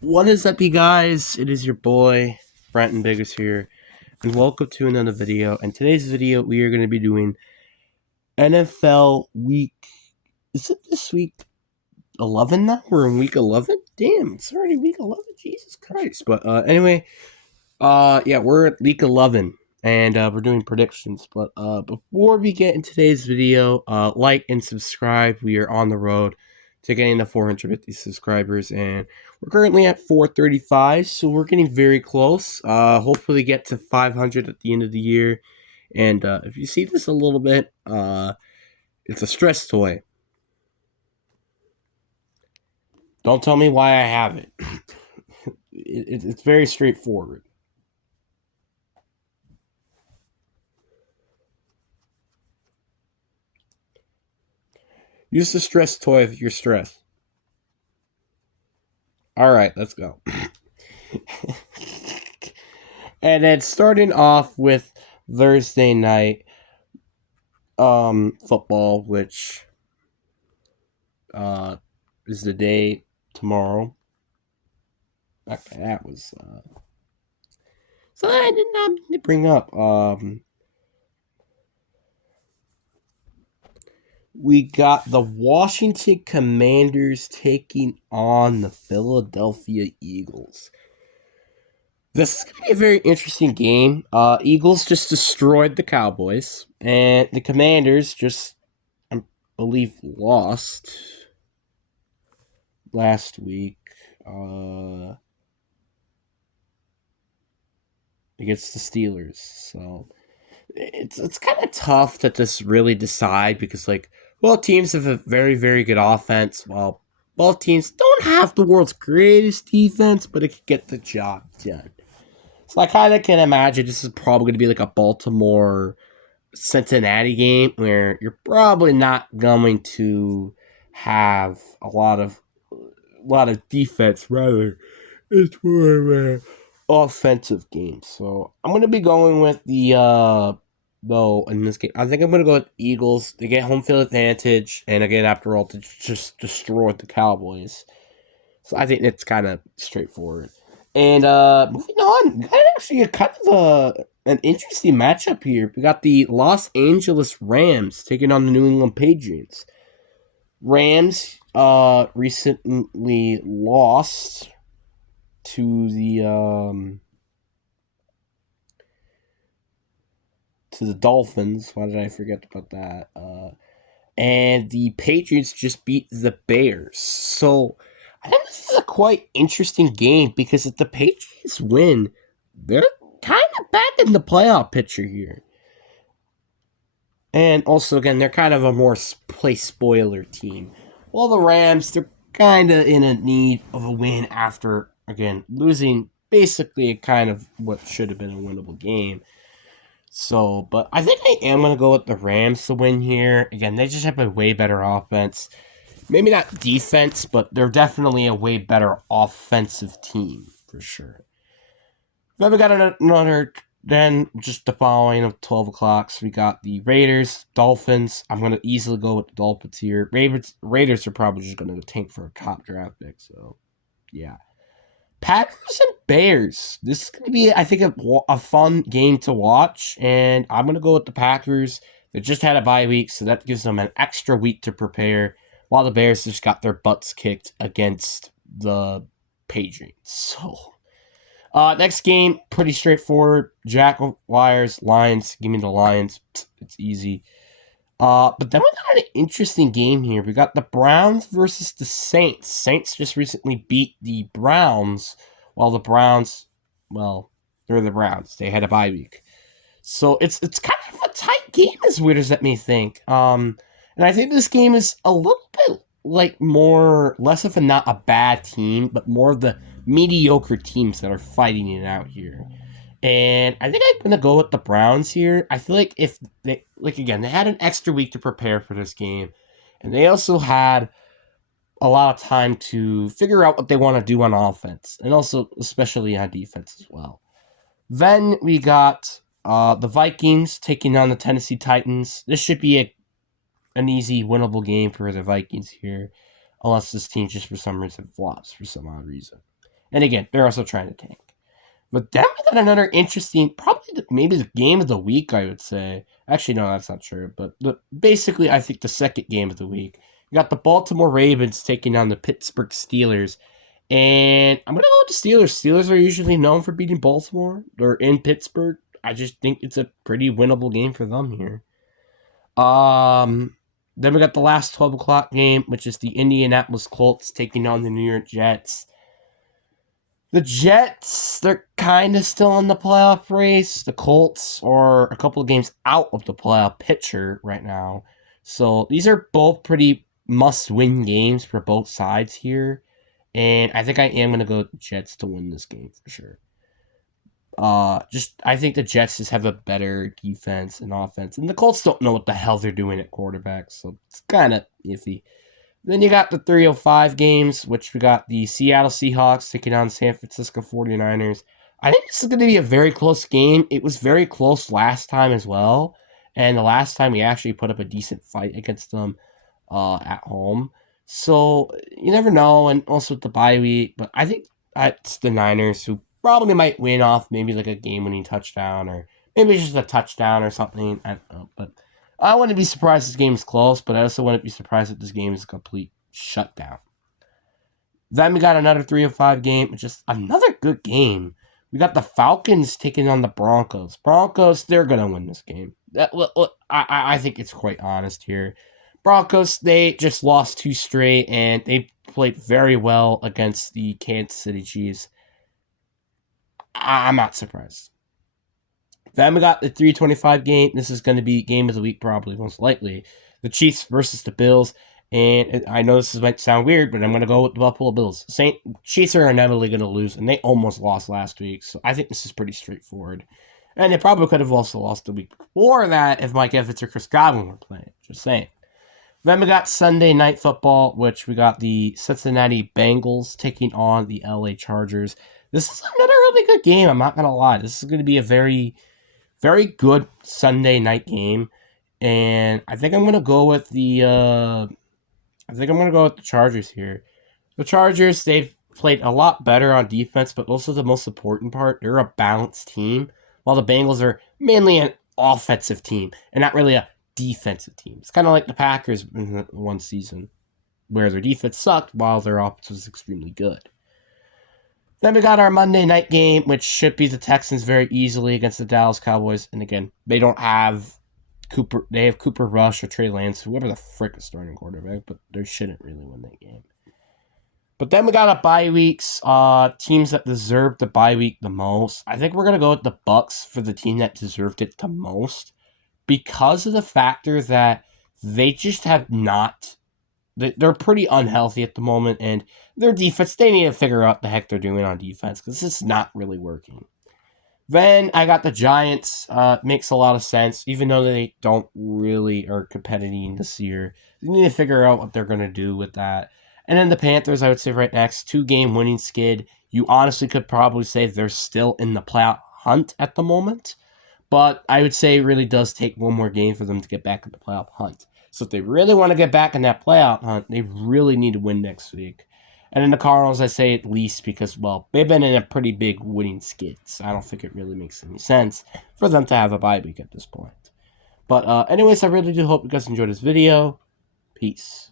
What is up, you guys? It is your boy, Brenton Biggers here, and welcome to another video. In today's video, we are going to be doing NFL week. Is it this week 11 now? We're in week 11? Damn, it's already week 11. Jesus Christ. But anyway, yeah, we're at week 11, and we're doing predictions. But before we get in today's video, like and subscribe. We are on the road to getting to 450 subscribers, and we're currently at 435, so we're getting very close. Hopefully get to 500 at the end of the year. And if you see this a little bit, it's a stress toy. Don't tell me why I have it. It's very straightforward. Use the stress toy if you're stressed. All right, let's go. And then starting off with Thursday night football, which is the day tomorrow. Okay, that was so I did not mean to bring up. We got the Washington Commanders taking on the Philadelphia Eagles. This is going to be a very interesting game. Eagles just destroyed the Cowboys, and the Commanders just, I believe, lost last week against the Steelers. So it's kind of tough to just really decide because, like, well, teams have a very, very good offense, while both teams don't have the world's greatest defense, but it can get the job done. So I kind of can imagine this is probably going to be like a Baltimore Cincinnati game where you're probably not going to have a lot of defense. Rather, it's more of an offensive game. So I'm going to be going with the though in this game. I think I'm going to go with Eagles to get home field advantage, and again, after all, to just destroy the Cowboys. So I think it's kind of straightforward. And moving on, we got actually a kind of an interesting matchup here. We got the Los Angeles Rams taking on the New England Patriots. Rams recently lost to the Dolphins. Why did I forget about that? And the Patriots just beat the Bears. So I think this is a quite interesting game because if the Patriots win, they're kind of back in the playoff picture here. And also, again, they're kind of a more play spoiler team. While the Rams, they're kind of in a need of a win after, again, losing basically kind of what should have been a winnable game. So, but I think I am going to go with the Rams to win here. Again, they just have a way better offense. Maybe not defense, but they're definitely a way better offensive team for sure. Then we got another. Then just the following of 12 o'clock, so we got the Raiders, Dolphins. I'm going to easily go with the Dolphins here. Raiders are probably just going to tank for a top draft pick, so yeah. Packers and Bears. This is going to be, I think, a fun game to watch, and I'm going to go with the Packers. They just had a bye week, so that gives them an extra week to prepare, while the Bears just got their butts kicked against the Patriots. So, next game, pretty straightforward. Jaguars, Lions. Give me the Lions. It's easy. But then we got an interesting game here. We got the Browns versus the Saints. Saints just recently beat the Browns, while the Browns, well, they're the Browns. They had a bye week. So it's kind of a tight game, as weird as that may think. And I think this game is a little bit like less of not a bad team, but more of the mediocre teams that are fighting it out here. And I think I'm gonna go with the Browns here. I feel like if they again, they had an extra week to prepare for this game, and they also had a lot of time to figure out what they want to do on offense, and also especially on defense as well. Then we got the Vikings taking on the Tennessee Titans. This should be an easy, winnable game for the Vikings here, unless this team just for some reason flops for some odd reason. And again, they're also trying to tank. But then we got another interesting, probably maybe the game of the week, I would say. Actually, no, that's not true. But basically, I think the second game of the week. You got the Baltimore Ravens taking on the Pittsburgh Steelers. And I'm going to go with the Steelers. Steelers are usually known for beating Baltimore. They're in Pittsburgh. I just think it's a pretty winnable game for them here. Then we got the last 12 o'clock game, which is the Indianapolis Colts taking on the New York Jets. The Jets, they're kind of still in the playoff race. The Colts are a couple of games out of the playoff picture right now. So these are both pretty must-win games for both sides here. And I think I am going to go with the Jets to win this game for sure. I think the Jets just have a better defense and offense. And the Colts don't know what the hell they're doing at quarterback. So it's kind of iffy. Then you got the 305 games, which we got the Seattle Seahawks taking on San Francisco 49ers. I think this is going to be a very close game. It was very close last time as well. And the last time we actually put up a decent fight against them at home. So you never know. And also with the bye week. But I think it's the Niners who probably might win off maybe like a game-winning touchdown. Or maybe it's just a touchdown or something. I don't know. But I wouldn't be surprised this game is close, but I also wouldn't be surprised if this game is a complete shutdown. Then we got another 305 game, just another good game. We got the Falcons taking on the Broncos. Broncos, they're going to win this game. I think it's quite honest here. Broncos, they just lost 2 straight, and they played very well against the Kansas City Chiefs. I'm not surprised. Then we got the 325 game. This is going to be game of the week, probably, most likely. The Chiefs versus the Bills. And I know this might sound weird, but I'm going to go with the Buffalo Bills. Chiefs are inevitably going to lose, and they almost lost last week. So I think this is pretty straightforward. And they probably could have also lost the week before that if Mike Evans or Chris Godwin were playing. Just saying. Then we got Sunday Night Football, which we got the Cincinnati Bengals taking on the LA Chargers. This is another really good game, I'm not going to lie. This is going to be a very good Sunday night game, and I think I'm gonna go with the Chargers here. The Chargers, they've played a lot better on defense, but also the most important part, they're a balanced team, while the Bengals are mainly an offensive team and not really a defensive team. It's kind of like the Packers in one season, where their defense sucked while their offense was extremely good. Then we got our Monday night game, which should be the Texans very easily against the Dallas Cowboys. And again, they don't have Cooper. They have Cooper Rush or Trey Lance, whoever the frick is starting quarterback, but they shouldn't really win that game. But then we got a bye weeks. Teams that deserve the bye week the most. I think we're gonna go with the Bucks for the team that deserved it the most, because of the factor that they just have not. They're pretty unhealthy at the moment, and their defense, they need to figure out the heck they're doing on defense, because it's not really working. Then I got the Giants. Makes a lot of sense, even though they don't really are competing this year. They need to figure out what they're going to do with that. And then the Panthers, I would say right next, 2-game winning skid. You honestly could probably say they're still in the playoff hunt at the moment, but I would say it really does take one more game for them to get back in the playoff hunt. So if they really want to get back in that playoff hunt, they really need to win next week. And in the Cardinals, I say at least because, well, they've been in a pretty big winning skid. So I don't think it really makes any sense for them to have a bye week at this point. But anyways, I really do hope you guys enjoyed this video. Peace.